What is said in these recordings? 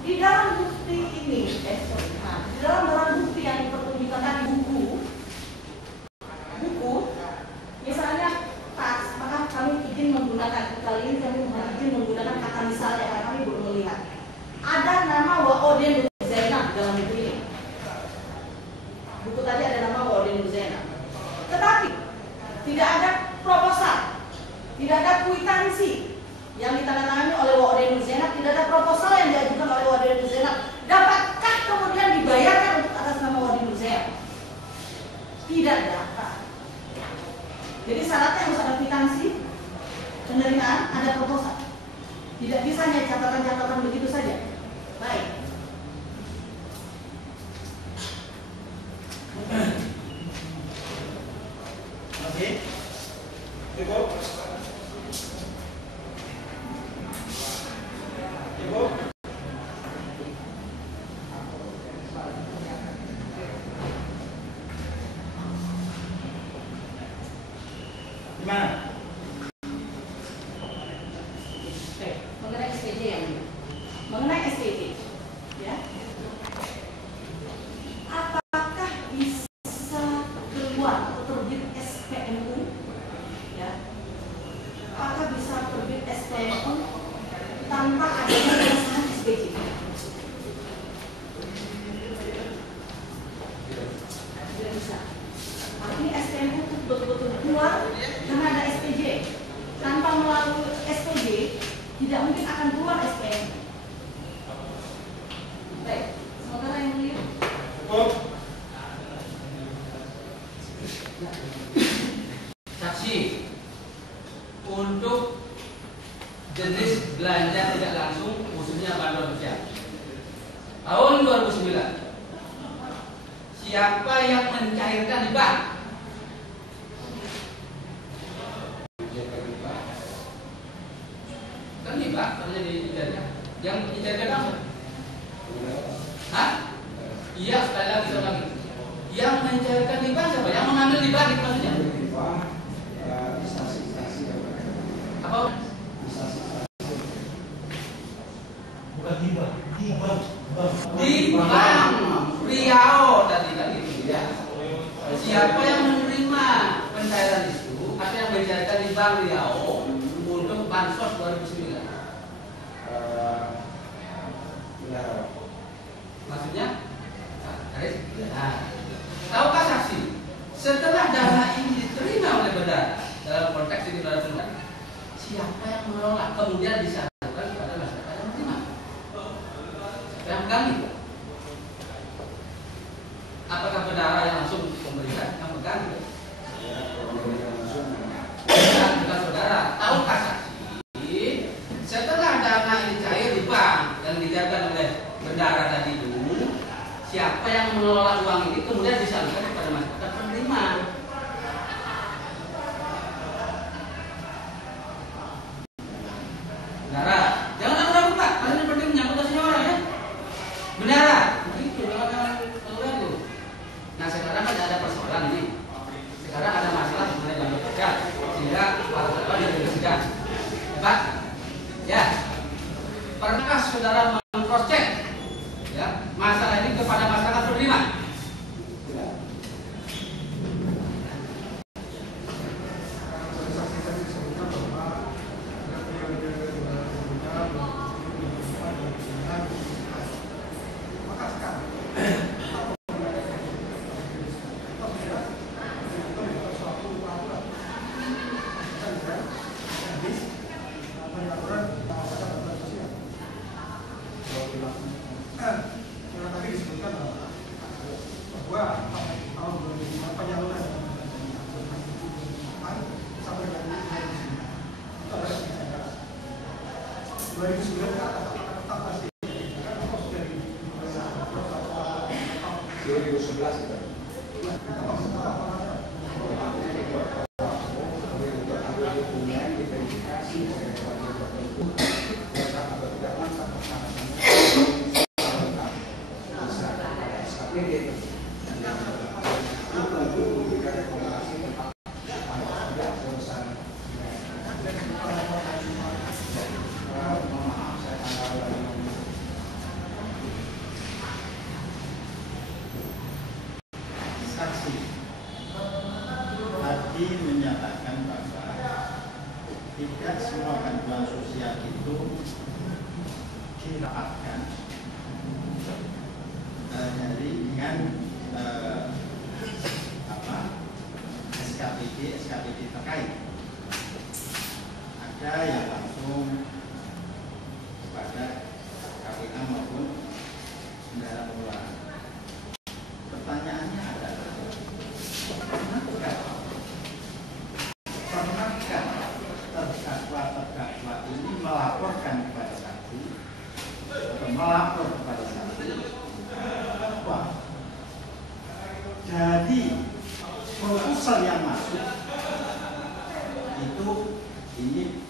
Di dalam bukti ini, di dalam barang bukti yang dipertunjukkan tadi buku, misalnya tas, maka kami izin menggunakan, kali ini kami izin menggunakan kata misalnya karena kami belum melihat. Ada nama Wa'odin Nur Zainab dalam buku ini. Buku tadi ada nama Wa'odin Nur Zainab. Tetapi tidak ada proposal, tidak ada kwitansi yang ditandatangani oleh Wa'odin Nur Zainab, tidak ada proposal yang diajukan oleh Wa'odin Nur Zainab. Dapatkah kemudian dibayarkan untuk atas nama Wa'odin Nur Zainab? Tidak dapat. Jadi syaratnya harus ada kwitansi penerimaan, ada proposal. Tidak bisa hanya catatan-catatan begitu saja. Baik. Oke. Cukup. Cukup. Gimana? Mengenai SPJ yang ini. Mengenai SPJ, ya. Apakah bisa keluar atau terbit SPMU? Ya. Apakah bisa terbit SPMU tanpa adanya pengesahan SPJ? Tidak bisa. Artinya SPMU itu betul-betul keluar karena ada SPJ. Tanpa melalui SPJ tidak mungkin akan keluar SPMU. Baik, sementara yang mulia. Saksi untuk jenis belanja tidak langsung khususnya bantuan sosial tahun 2009, siapa yang mencairkan di bank? Kan di bank, katanya dicairkan. Yang dicairkan apa? Hah? Iya, sekali lagi. Yang mencairkan di bank siapa? Yang mengambil di bank itu maksudnya? Apa? Bukan di bank. Di bank Riau tadi kan itu ya. Siapa yang menerima pencairan itu atau yang mencairkan di bank Riau untuk bansos 2009? Maksudnya? Nah, tahukah saksi setelah dana ini diterima oleh bendara, dalam konteks ini bendara, siapa yang mengelola kemudian disalurkan kepada masyarakat yang menerima? Siapa yang megang itu? Apakah bendara yang langsung memberikan yang megang itu? Bukan saudara. Tahukah saksi setelah dana ini cair di bank yang dijaga oleh bendara tadi itu, siapa yang mengelola uang ini kemudian disalurkan kepada masyarakat penerima? Bendara, jangan ragu-ragu Pak, karena ini penting menyangkut kasihnya orang ya. Bendara, begitu jangan ragu-ragu. Nah sekarang kan ada persoalan ini. Sekarang ada masalah mengenai bantuan sosial, sehingga para saudara dibersihkan. Pak, ya, pernahkah saudara meng-cross-check ya masalah ini kepada masyarakat penerima? didapatkan dengan SKPD terkait. Ada yang langsung kepada KPK maupun bendahara pengelolaan. Pertanyaannya adalah, pernahkah terdakwa ini melaporkan kepada saksi atau melapor kepada saksi bahwa dari proposal yang masuk itu ini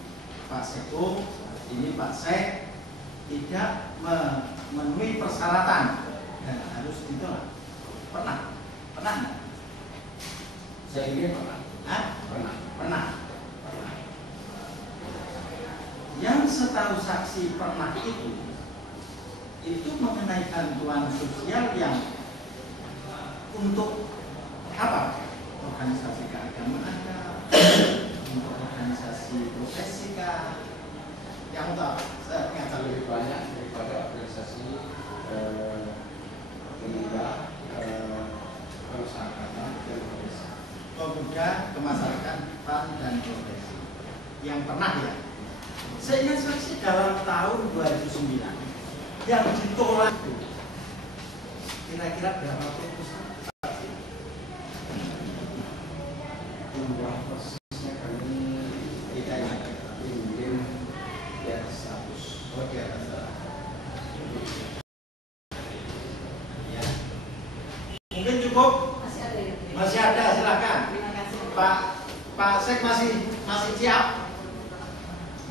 Pak Seko, ini Pak Sek tidak memenuhi persyaratan dan harus itulah. Pernah nggak? Saya ingin pernah. Pernah. Yang setahu saksi pernah itu mengenai bantuan sosial yang untuk apa? Organisasi keagamaan ada, untuk organisasi profesi kah? Yang untuk saya ingat lebih banyak daripada organisasi pemuda, kemasyarakatan dan profesi. pemuda, kemasyarakatan dan profesi yang pernah ya. Saya ingat saksi dalam tahun 2009 yang ditolak itu kira-kira berapa proposal? Jumlah persisnya kami tidak ingat, tapi mungkin di atas 100. Oke, ya. Mungkin cukup. Masih ada ya? Masih ada, silakan. Terima kasih. Pak Sek masih siap.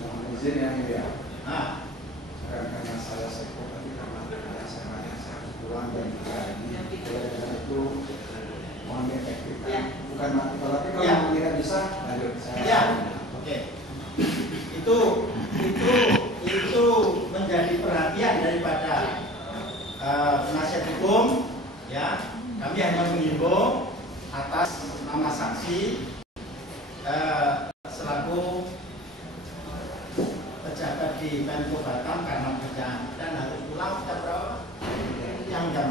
Mohon izin yang mulia. Nah, Karena saya sekor tadi karena saya pulang dan juga ini oleh karena itu mohon diefektifkan. Ya. Bukan mati kalau Ya. tidak bisa lanjut saya. ya, oke. Itu menjadi perhatian daripada penasihat hukum, ya. Kami hanya menghimbau atas nama saksi selaku pejabat di Menko Batam karena pekerjaan dan harus pulang jam berapa? Jam.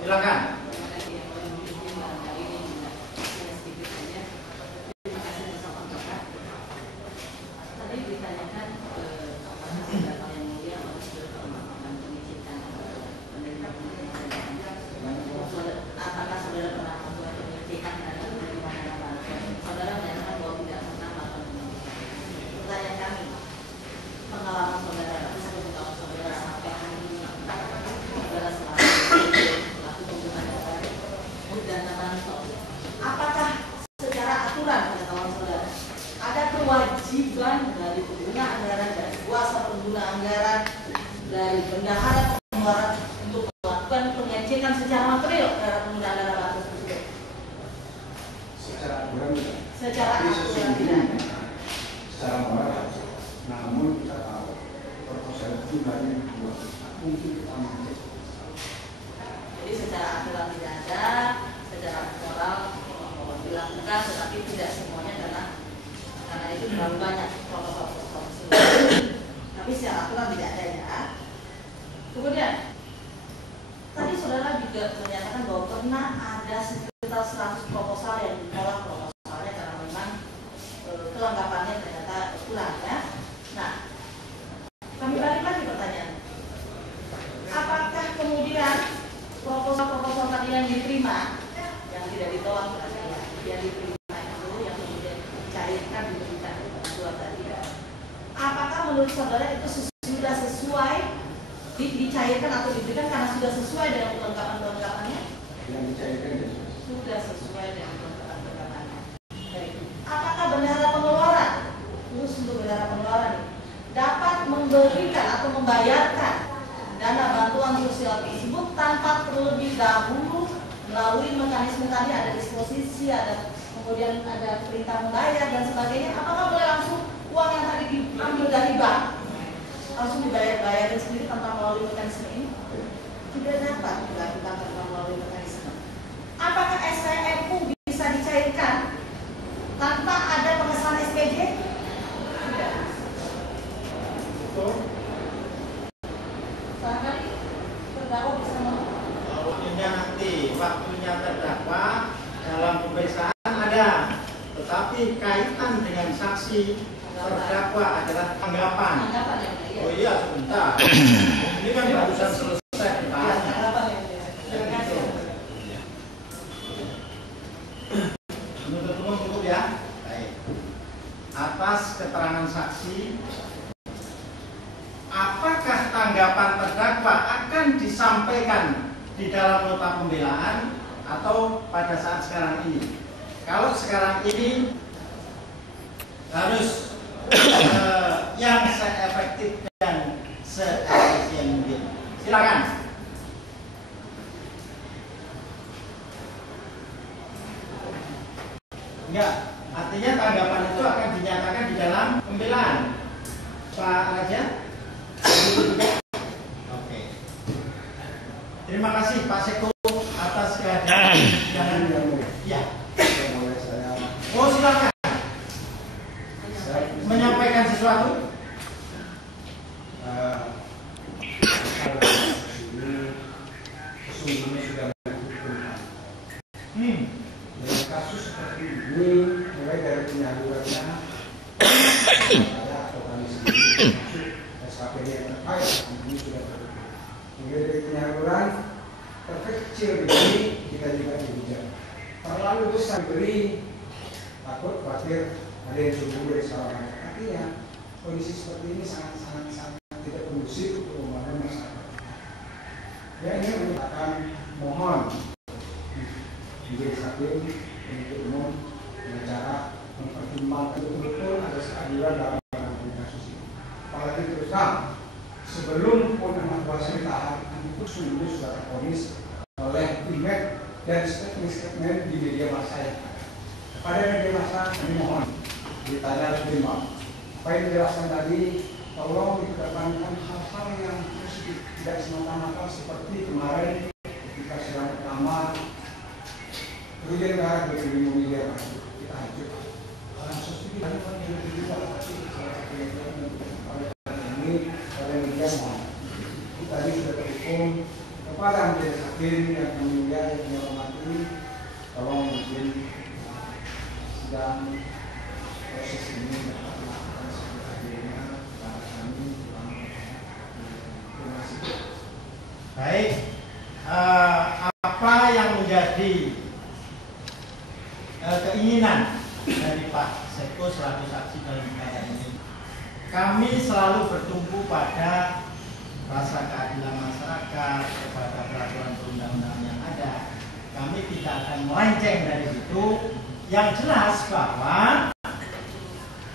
Silakan. Terima kasih yang mungkin barangkali ini juga saya sedikit saja. Terima kasih atas Bapak. Tadi ditanyakan apakah saudara yang mulia harus berpengalaman mengizinkan pemerintah apakah saudara pernah membuat pengecekan dan dari mana? Saudara menyatakan bahwa tidak pernah melakukan pengecekan. Pertanyaan kami, pengalaman saudara sampai hari ini, saudara selaku pengguna dana bansos, apakah secara aturan pengetahuan saudara ada kewajiban dari pengguna anggaran, dari kuasa pengguna anggaran, dari bendahara pengeluaran untuk melakukan pengecekan secara material terhadap pengguna anggaran bansos tersebut? Secara aturan tidak. Secara Tapi aturan tidak. sesungguhnya secara moral, namun kita tahu proposal jumlahnya dua, mungkin kita mengecek. Jadi secara aturan tidak ada, secara moral dilakukan, tetapi tidak semuanya karena itu terlalu banyak protokol tapi secara aturan tidak ada ya. Kemudian tadi saudara juga menyatakan bahwa pernah ada sekitar 100 proposal yang ditolak proposalnya karena memang kelengkapannya ternyata kurang ya. Nah, kami balik lagi pertanyaan, apakah kemudian proposal tadi yang diterima, yang tidak ditolak berarti ya, yang diterima itu yang kemudian dicairkan diberikan kepada tadi, apakah menurut saudara itu sudah sesuai dicairkan atau diberikan karena sudah sesuai dengan kelengkapan-kelengkapannya? Yang dicairkan ya Sudah sesuai dengan kelengkapan-kelengkapannya. Baik. Apakah bendahara pengeluaran, khusus untuk bendahara pengeluaran dapat memberikan atau membayarkan dana bantuan sosial tersebut tanpa terlebih dahulu melalui mekanisme tadi, ada disposisi, ada kemudian ada perintah membayar dan sebagainya? Apakah boleh langsung uang yang tadi diambil dari bank langsung dibayarin sendiri tanpa melalui mekanisme ini? Tidak dapat dilakukan tanpa melalui mekanisme. Apakah SPMU bisa dicairkan tanpa ada pengesahan SPJ? Tidak. terdakwa bisa Waktunya nanti, waktunya terdakwa dalam pemeriksaan ada, tetapi kaitan dengan saksi terdakwa adalah tanggapan. tanggapan ya. Oh iya, sebentar. Ini kan barusan selesai dibahasnya. Tanggapan ya. Terima kasih. Menuntut umum cukup ya. Baik. Atas keterangan saksi, apakah tanggapan terdakwa akan disampaikan di dalam nota pembelaan atau pada saat sekarang ini? Kalau sekarang ini harus yang se-efektif dan se-efisien mungkin. Silakan. Enggak, artinya tanggapan itu akan dinyatakan di dalam pembelaan. Pak Raja? Oke. Terima kasih Pak Seko atas kehadiran. Ya. Boleh saya Oh, silakan. Menyampaikan sesuatu? ini sesungguhnya sudah menentukan. Dalam kasus seperti ini, mulai dari penyalurannya saya atau kami sendiri masuk SKPD yang terkait ini sudah terbukti. Mulai dari penyaluran terkecil ini kita juga dibijak. Terlalu besar beri takut khawatir ada yang cemburu dari seorang. Artinya kondisi seperti ini sangat tidak kondusif untuk membangun masyarakat. Ya, ini menyatakan mohon Majelis Hakim penuntut umum dengan cara mempertimbangkan betul-betul ada keadilan dalam menangani kasus ini. Apalagi terus terang sebelum pun anak kuasa ditahan itu sudah terponis oleh image dan statement di media massa. Pada media massa kami mohon ditanya lebih maaf. Apa yang dijelaskan tadi, tolong dikedepankan hal-hal yang positif, tidak semata-mata seperti kemarin ketika sidang pertama kerugian negara berdiri miliar kita hancur. Sosial tidak ada yang lebih besar ini pada media mohon. Tadi sudah terhukum kepada Majelis Hakim yang mulia yang menghormati, tolong mungkin sedang proses ini dapat melakukan sebagai-baiknya kepada kami. Terima kasih. Baik. Apa yang menjadi keinginan dari Pak Seko selaku saksi dalam perkara ini? Kami selalu bertumpu pada rasa keadilan masyarakat, kepada peraturan perundang-undangan yang ada. Kami tidak akan melenceng dari situ. Yang jelas bahwa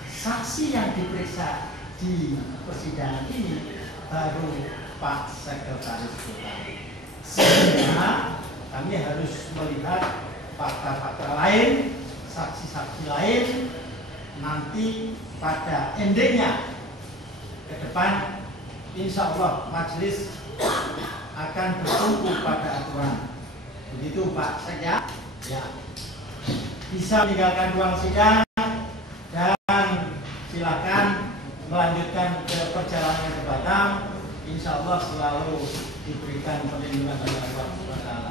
saksi yang diperiksa di persidangan ini baru Pak Sekretaris Jenderal. Sehingga kami harus melihat fakta-fakta lain, saksi-saksi lain, nanti pada endingnya ke depan insya Allah majelis akan bertumpu pada aturan. Begitu Pak Sekja, ya bisa meninggalkan ruang sidang dan silakan melanjutkan ke perjalanan ke Batam. Insya Allah selalu diberikan perlindungan dari Allah Subhanahu wa Ta'ala.